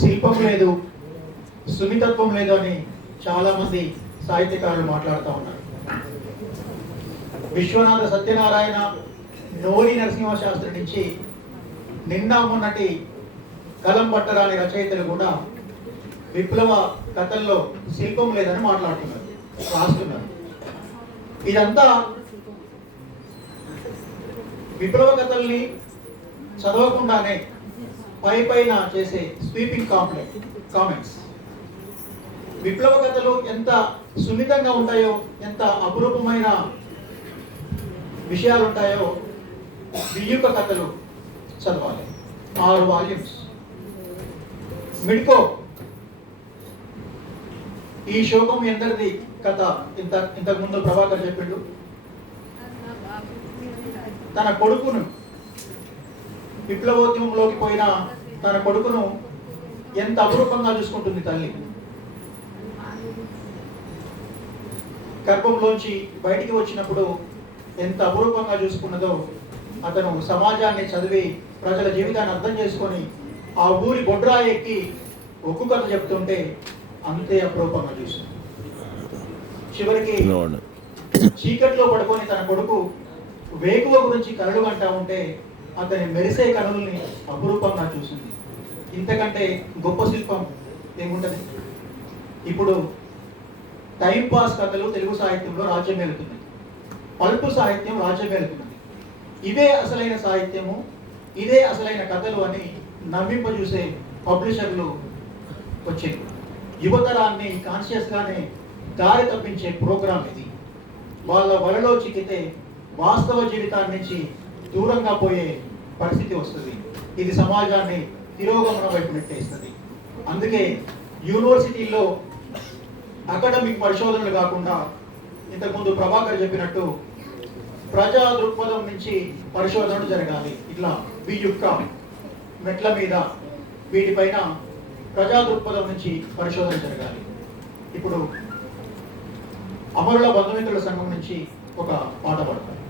శిల్పం లేదు సున్నితత్వం లేదు అని చాలామంది సాహిత్యకారులు మాట్లాడుతూ ఉన్నారు. విశ్వనాథ సత్యనారాయణ నోరి నరసింహ శాస్త్రి నుంచి నిన్న మొన్నటి కలం పట్టరాని రచయితలు కూడా విప్లవ కథల్లో శిల్పం లేదని మాట్లాడుతున్నారు రాస్తున్నారు. ఇదంతా విప్లవ కథల్ని చదవకుండానే పై పైన చేసే స్వీపింగ్ కాంప్లెక్ట్ కామెంట్స్. విప్లవ కథలు ఎంత సున్నితంగా ఉంటాయో ఎంత అపురూపమైన విషయాలు ఉంటాయో బియ్యుక కథలు చదవాలి. ఆరు వాల్యూమ్స్. మిడ్కో. ఈ శోకం ఎందరిది కథ. ఇంత ఇంతకు ముందు ప్రభాకర్ చెప్పిండు. తన కొడుకును విప్లవోద్యమంలోకి పోయిన తన కొడుకును ఎంత అపురూపంగా చూసుకుంటుంది తల్లి? గర్భంలోంచి బయటికి వచ్చినప్పుడు ఎంత అపురూపంగా చూసుకున్నదో అతను సమాజాన్ని చదివి ప్రజల జీవితాన్ని అర్థం చేసుకొని ఆ ఊరి బొడ్రా ఎక్కి ఒక్కు కథ చెప్తుంటే అంతే అపురూపంగా చూసింది చివరికి చీకట్లో పడుకొని తన కొడుకు వేకువ గురించి కలలు అంటా ఉంటే అతని మెరిసే కళల్ని అపురూపంగా చూసింది. ఇంతకంటే గొప్ప శిల్పం ఏముంటుంది? ఇప్పుడు టైం పాస్ కథలు తెలుగు సాహిత్యంలో రాజ్యం పలుపు పల్పు సాహిత్యం రాజ్యం వెళుతున్నది. ఇవే అసలైన సాహిత్యము ఇదే అసలైన కథలు అని నమ్మింపజూసే పబ్లిషర్లు వచ్చాయి యువతరాన్ని కాన్షియస్గానే దారి తప్పించే ప్రోగ్రాం ఇది. వాళ్ళ వలలో చిక్కితే వాస్తవ జీవితాన్ని నుంచి దూరంగా పోయే పరిస్థితి వస్తుంది. ఇది సమాజాన్ని తిరోగమనం వైపు నెట్టేస్తుంది. అందుకే యూనివర్సిటీల్లో అకాడమిక్ పరిశోధనలు కాకుండా ఇంతకుముందు ప్రభాకర్ చెప్పినట్టు ప్రజా దృక్పథం నుంచి పరిశోధనలు జరగాలి. ఇట్లా ఈ యొక్క మెట్ల మీద వీటిపైన ప్రజా దృక్పథం నుంచి పరిశోధన జరగాలి. ఇప్పుడు అమరుల బంధుమిత్రుల సంఘం నుంచి ఒక పాట పాడతారు